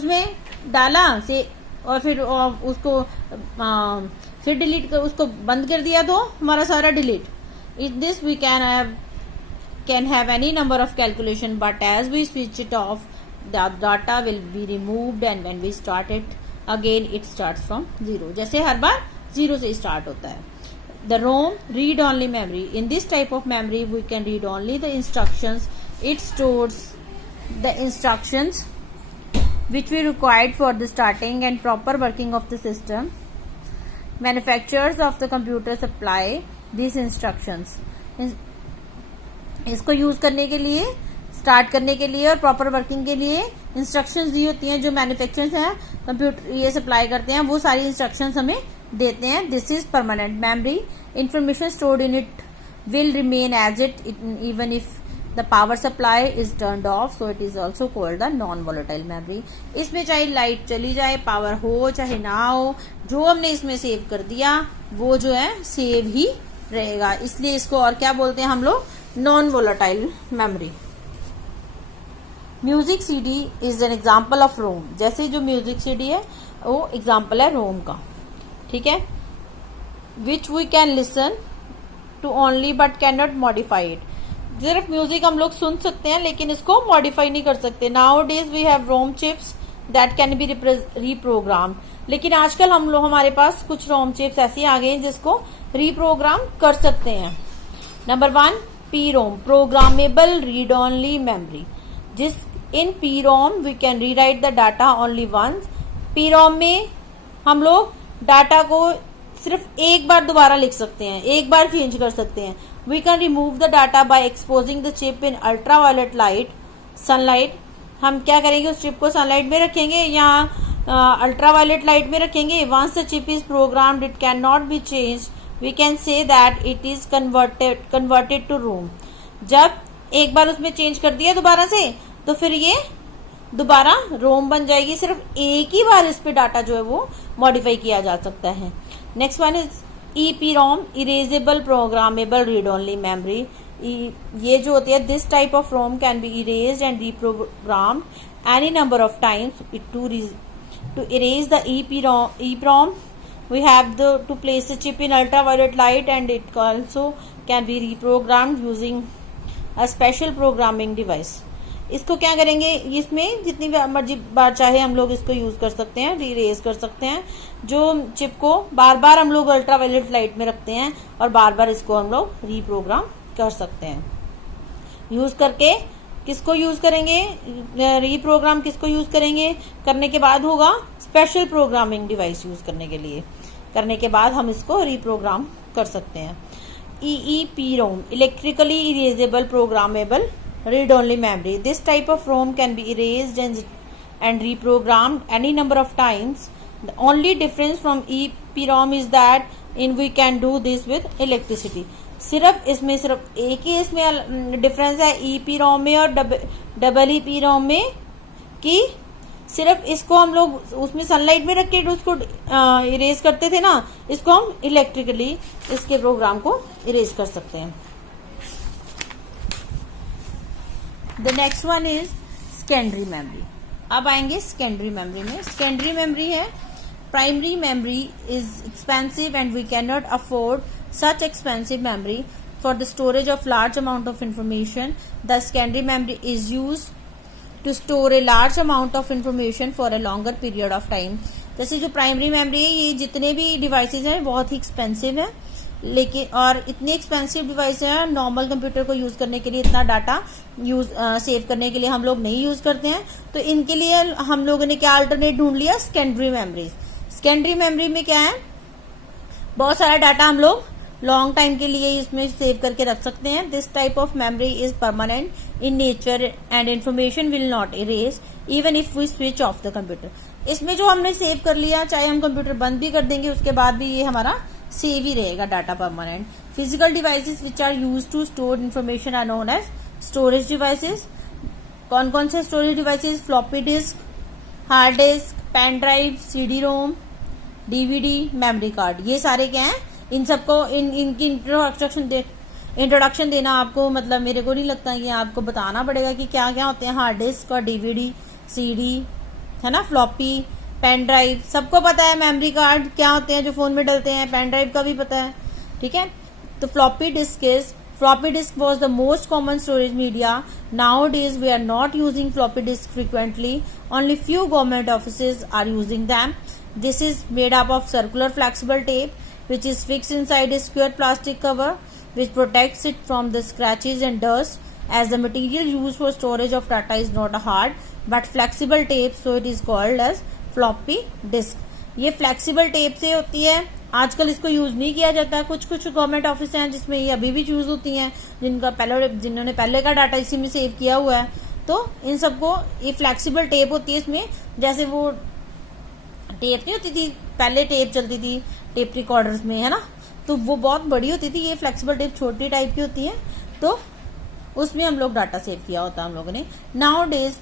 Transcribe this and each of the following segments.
उसमें डाला से और फिर उसको फिर डिलीट कर उसको बंद कर दिया तो हमारा सारा delete. In this we can have any number of calculation, but as we switch it off, the data will be removed, and when we start it again, it starts from zero. जैसे हर बार zero से start होता है. The ROM read only memory. In this type of memory, we can read only the instructions. It stores the instructions which we required for the starting and proper working of the system. Manufacturers of the computer supply these instructions. इसको use करने के लिए, start करने के लिए और proper working के लिए इंस्ट्रक्शंस दी होती हैं. जो मैन्युफैक्चरर्स हैं कंप्यूटर ये सप्लाई करते हैं, वो सारी इंस्ट्रक्शंस हमें देते हैं. This is permanent memory. Information stored in it will remain as it even if the power supply is turned off, so it is also called the non volatile memory. इसमें चाहे light चली जाए, power हो चाहे ना हो, जो हमने इसमें सेव कर दिया वो जो है सेव ही रहेगा. इसलिए इसको और क्या बोलते हैं हम लोग, non volatile memory. Music CD is an example of ROM. जैसे जो म्यूजिक सीडी है वो एग्जाम्पल है रोम का. ठीक है. Which we can listen to only but can not modify it. सिर्फ म्यूजिक हम लोग सुन सकते हैं लेकिन इसको मॉडिफाई नहीं कर सकते. Nowadays we have ROM chips that can be reprogram. लेकिन आजकल हम लोग हमारे पास कुछ रोम चिप्स ऐसी आ गए हैं जिसको रीप्रोग्राम कर सकते हैं. Number 1 P ROM, programmable read only memory. जिस in P ROM we can rewrite the data only once. P ROM में हम लोग डाटा को सिर्फ एक बार दोबारा लिख सकते हैं, एक बार चेंज कर सकते हैं. We can remove the data by exposing the chip in ultraviolet light, sunlight. हम क्या करेंगे, उस चिप को सनलाइट में रखेंगे या अल्ट्रावायलेट लाइट में रखेंगे. Once the chip is programmed it can not be change. We can say that it is converted to ROM. जब एक बार उसमें चेंज कर दिया दोबारा से तो फिर ये दोबारा रोम बन जाएगी. सिर्फ एक ही बार इस पे डाटा जो है वो मॉडिफाई किया जा सकता है. Next one is EPROM, erasable programmable read only memory. ये जो होती है, this type of ROM can be erased and reprogrammed any number of times. To erase the EPROM, we have to place the chip in ultraviolet light, and it also can be reprogrammed using a special programming device. इसको क्या करेंगे, इसमें जितनी मर्जी बार चाहे हम लोग इसको यूज कर सकते हैं, इरेज कर सकते हैं. जो चिप को बार बार हम लोग अल्ट्रावायलेट लाइट में रखते हैं और बार बार इसको हम लोग रीप्रोग्राम कर सकते हैं. यूज करके किसको यूज करेंगे, रीप्रोग्राम किसको यूज करेंगे, करने के बाद होगा स्पेशल प्रोग्रामिंग डिवाइस यूज करने के बाद हम इसको रीप्रोग्राम कर सकते हैं. EEPROM, electrically erasable programmable read only memory. This type of ROM can be erased and reprogrammed any number of times. The only difference from EPROM is that we can do this with electricity. सिर्फ इसमें सिर्फ एक ही इसमें difference है EPROM में और double EPROM में, कि सिर्फ इसको हम लोग उसमें सनलाइट में रख के उसको इरेज करते थे ना, इसको हम इलेक्ट्रिकली इसके प्रोग्राम को इरेज कर सकते हैं. The next one is secondary memory. अब आएंगे सेकेंडरी मेमोरी में. सेकेंडरी मेमोरी है, primary memory is expensive and we can not afford such expensive memory for the storage of large amount of information. The secondary memory is used to store a large amount of information for a longer period of time. जैसे जो primary memory है, ये जितने भी devices हैं बहुत ही expensive है, लेकिन और इतने एक्सपेंसिव डिवाइस है, नॉर्मल कंप्यूटर को यूज करने के लिए इतना डाटा सेव करने के लिए हम लोग नहीं यूज करते हैं. तो इनके लिए हम लोगों ने क्या अल्टरनेट ढूंढ लिया, सेकेंडरी मेमोरी. सेकेंडरी मेमोरी में क्या है, बहुत सारा डाटा हम लोग लॉन्ग टाइम के लिए इसमें सेव करके रख सकते हैं. This type of memory is permanent in nature and information will not erase even if we switch off the computer. इसमें जो हमने सेव कर लिया, चाहे हम कंप्यूटर बंद भी कर देंगे उसके बाद भी ये हमारा सेव ही रहेगा data permanent. Physical devices which are use to store information are known as storage devices. कौन कौन से storage devices, floppy disk, hard disk, pen drive, CD ROM, DVD, memory card. ये सारे क्या हैं, इन सबको इनकी इंट्रोडक्शन देना आपको, मतलब मेरे को नहीं लगता कि आपको बताना पड़ेगा कि क्या क्या होते हैं. हार्ड डिस्क और DVD, CD, है ना, फ्लॉपी, पेन ड्राइव, सबको पता है मेमोरी कार्ड क्या होते हैं जो फोन में डलते हैं, पेन ड्राइव का भी पता है, ठीक है। तो floppy disk was the most common storage media. Nowadays we are not using floppy disk frequently. Only few government offices are using them. This is made up of circular flexible tape which is fixed inside a square plastic cover which protects it from the scratches and dust. As the material used for storage of data is not hard but flexible tape, so it is called as floppy disk. ये flexible tape से होती है, आजकल इसको use नहीं किया जाता। कुछ कुछ गवर्नमेंट ऑफिस हैं जिसमें ये अभी भी यूज होती हैं, जिन्होंने पहले का डाटा इसी में सेव किया हुआ है, तो इन सबको ये फ्लेक्सिबल टेप होती है। इसमें जैसे वो टेप नहीं होती थी पहले, टेप चलती थी टेप रिकॉर्डर्स में, है ना, तो वो बहुत बड़ी होती थी। ये फ्लेक्सिबल टेप छोटी टाइप की होती है, तो उसमें हम लोग डाटा सेव किया होता है हम लोगों ने। Now days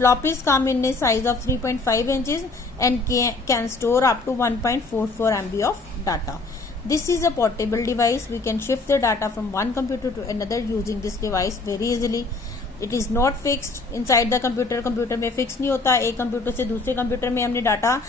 floppies come in a size of 3.5 inches and can store up to 1.44 MB of data. This is a portable device. We can shift the data from one computer to another using this device very easily. It is not fixed inside the computer. Computer में fix नहीं होता, एक computer से दूसरे computer में हमने data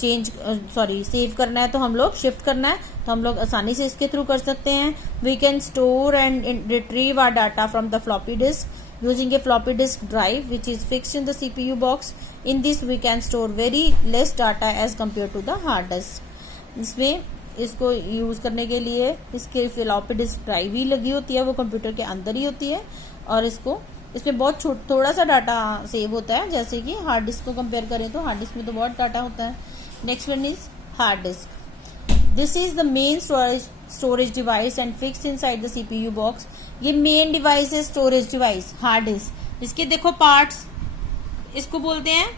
save करना है तो हम लोग शिफ्ट करना है, तो हम लोग आसानी से इसके थ्रू कर सकते हैं। We can store and retrieve our data from the floppy disk using a floppy disk drive which is fixed in the CPU box. In this we can store very less data as compared to the hard disk. इसमें इसको use करने के लिए इसके floppy disk drive ही लगी होती है, वो कंप्यूटर के अंदर ही होती है और इसमें बहुत थोड़ा सा डाटा सेव होता है, जैसे कि हार्ड डिस्क को कंपेयर करें तो हार्ड डिस्क में तो बहुत डाटा होता है। Next one is hard disk. This is the main storage device and fixed inside the CPU box. ये मेन डिवाइस है स्टोरेज डिवाइस, हार्ड डिस्क। इसके देखो पार्ट्स, इसको बोलते हैं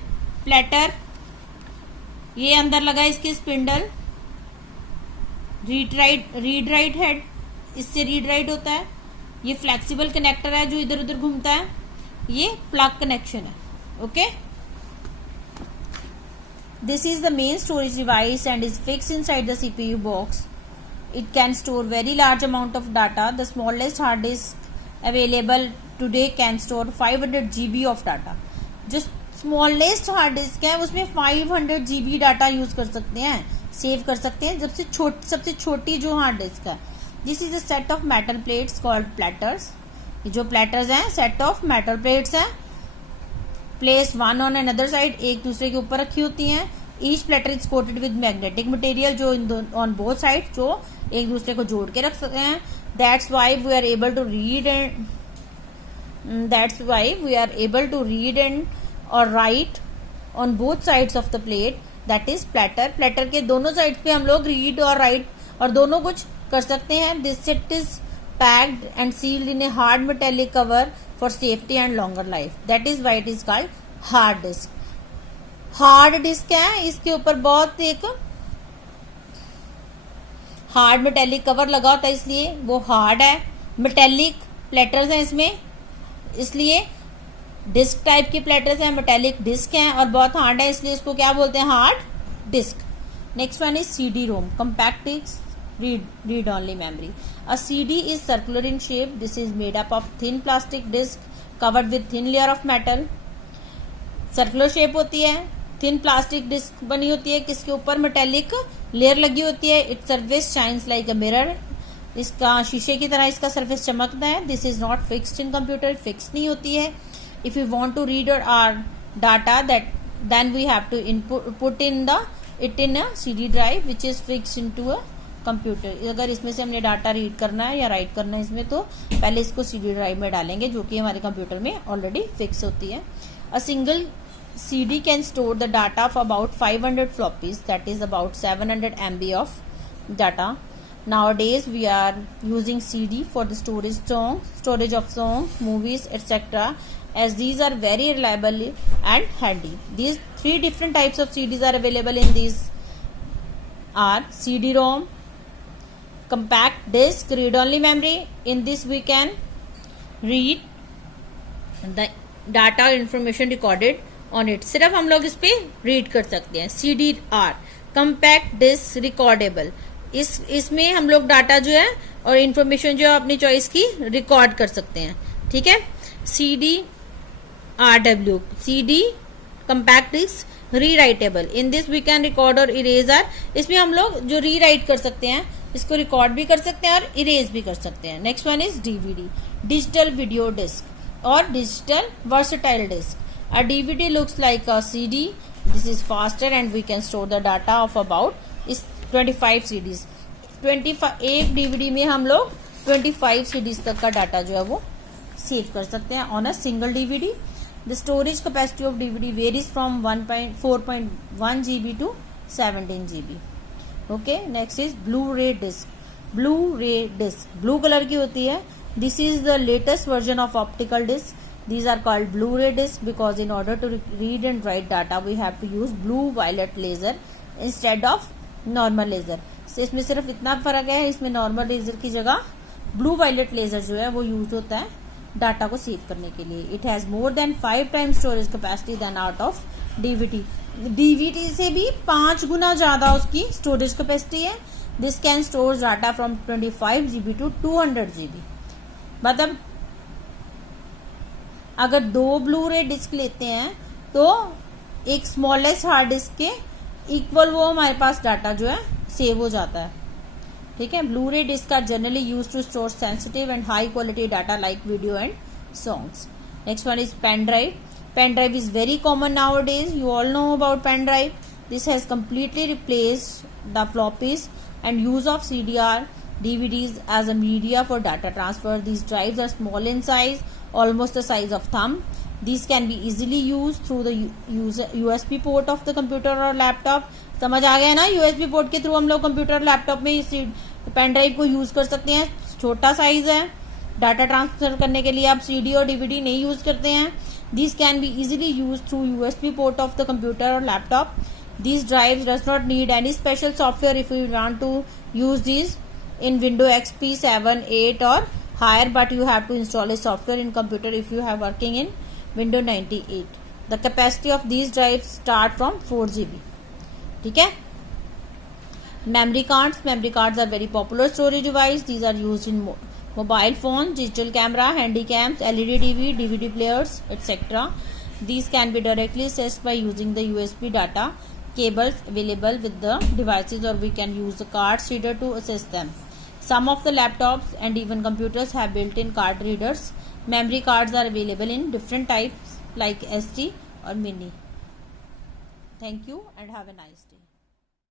प्लेटर, ये अंदर लगा इसके स्पिंडल, रीड राइट हेड, इससे रीड राइट होता है, ये फ्लेक्सिबल कनेक्टर है जो इधर उधर घूमता है, ये प्लग कनेक्शन है, okay. This is the main storage device and is fixed inside the CPU box. It can store very large amount of data. The smallest hard disk available today can store 500 GB of data. जो smallest hard disk है उसमें 500 GB data use कर सकते हैं, save कर सकते हैं। सबसे छोटी जो हार्ड डिस्क है, this is a set of metal plates called platters. ये जो प्लेटर्स हैं सेट ऑफ मेटल प्लेट्स हैं, place one on another side, एक दूसरे के ऊपर रखी होती हैं। Each platter is coated with magnetic material जो ऑन बोथ साइड जो एक दूसरे को जोड़ के रख सकते हैं। That's why we are able to read and और write on both sides of the plate, that is platter. Platter के दोनों साइड पे हम लोग रीड और राइट और दोनों कुछ कर सकते हैं। This set is packed and sealed in a hard metallic cover for safety and longer life, that is why it is called hard disk. Hard disk है, इसके ऊपर बहुत एक हार्ड मेटेलिक कवर लगा होता है, इसलिए वो हार्ड है। मेटेलिक प्लेटर्स हैं इसमें, इसलिए डिस्क टाइप के प्लेटर्स हैं, मेटेलिक डिस्क हैं और बहुत हार्ड है, इसलिए इसको क्या बोलते हैं, hard disk. Next one is CD ROM, compact disk read only memory. A CD is circular in shape. This is made up of thin plastic disc covered with thin layer of metal. Circular shape होती है, thin plastic disc बनी होती है, किसके ऊपर metallic layer लगी होती है। It surface shines like a mirror, इसका शीशे की तरह इसका सरफेस चमकता है। This is not fixed in computer, fix नहीं होती है। If you want to read our data then we have to put in a CD drive which is fixed into a computer. अगर इसमें से हमने डाटा रीड करना है या राइट करना है इसमें, तो पहले इसको CD ड्राइव में डालेंगे जो कि हमारे कंप्यूटर में ऑलरेडी फिक्स होती है। A single CD can store the data of about 500 floppies, that is about 700 MB of data. Nowadays we are using CD for the storage of songs, movies, etc. as these are very reliable and handy. These three different types of CDs are available in these are CD-ROM, compact disc, read-only memory. In this we can read the data information recorded on it, सिर्फ हम लोग इस पे read कर सकते हैं। CD-R, compact disc recordable, इसमें हम लोग डाटा जो है और इंफॉर्मेशन जो है अपनी चॉइस की रिकॉर्ड कर सकते हैं, ठीक है। CD RW. CD compact disc rewritable. In this we can record or erase our, इसमें हम लोग जो रीराइट कर सकते हैं, इसको रिकॉर्ड भी कर सकते हैं और इरेज भी कर सकते हैं. Next one is DVD, digital video disc और digital versatile disc. A DVD looks like a CD. This is faster and we can store the data of about is 25 CDs. 25 एक DVD में हम लोग 25 CDs तक का data जो है वो सेव कर सकते हैं on a single DVD. The storage capacity of DVD varies from 4.1 GB to 17 GB. Okay, next is Blu-ray disc. Blu-ray disc blue color की होती है. This is the latest version of optical disc. These are called Blu-ray disc because in order to read and write data we have to use blue violet laser instead of normal laser. So इसमें सिर्फ इतना फर्क है, इसमें normal laser की जगह blue violet laser जो है वो यूज होता है डाटा को सेव करने के लिए. It has more than 5 times storage capacity than out of DVD. DVD से भी 5 गुना ज्यादा उसकी स्टोरेज कैपेसिटी है. This can store data from 25 GB to 200 GB. मतलब अगर 2 ब्लू-रे डिस्क लेते हैं तो एक स्मॉलेस्ट हार्ड डिस्क के इक्वल वो हमारे पास डाटा जो है सेव हो जाता है. ठीक है. Blu ray disc are generally use to store sensitive and high quality data like video and songs. Next one is pen drive. Pen drive is very common nowadays. You all know about pen drive. This has completely replaced the floppies and use of CDR DVDs as a media for data transfer. These drives are small in size, almost the size of thumb. These can be easily used through the USB port of the computer or laptop. समझ आ गया ना, USB port के through हम लोग computer और laptop में इस pen drive को यूज कर सकते हैं. छोटा साइज है, डाटा ट्रांसफर करने के लिए आप CD और DVD नहीं यूज करते हैं. These can be easily used through USB port of the computer or laptop. These drives does not need any special software if you want to use these in Windows XP 7, 8 or higher, but you have to install a software in computer if you are working in Windows 98. The capacity of these drives start from 4 GB. ठीक है. Memory cards. Memory cards are very popular storage device. These are used in mobile phones, digital camera, handycams, LED TV, DVD players, etc. These can be directly accessed by using the USB data cables available with the devices, or we can use the card reader to access them. Some of the laptops and even computers have built-in card readers. Memory cards are available in different types like SD or mini. Thank you and have a nice day.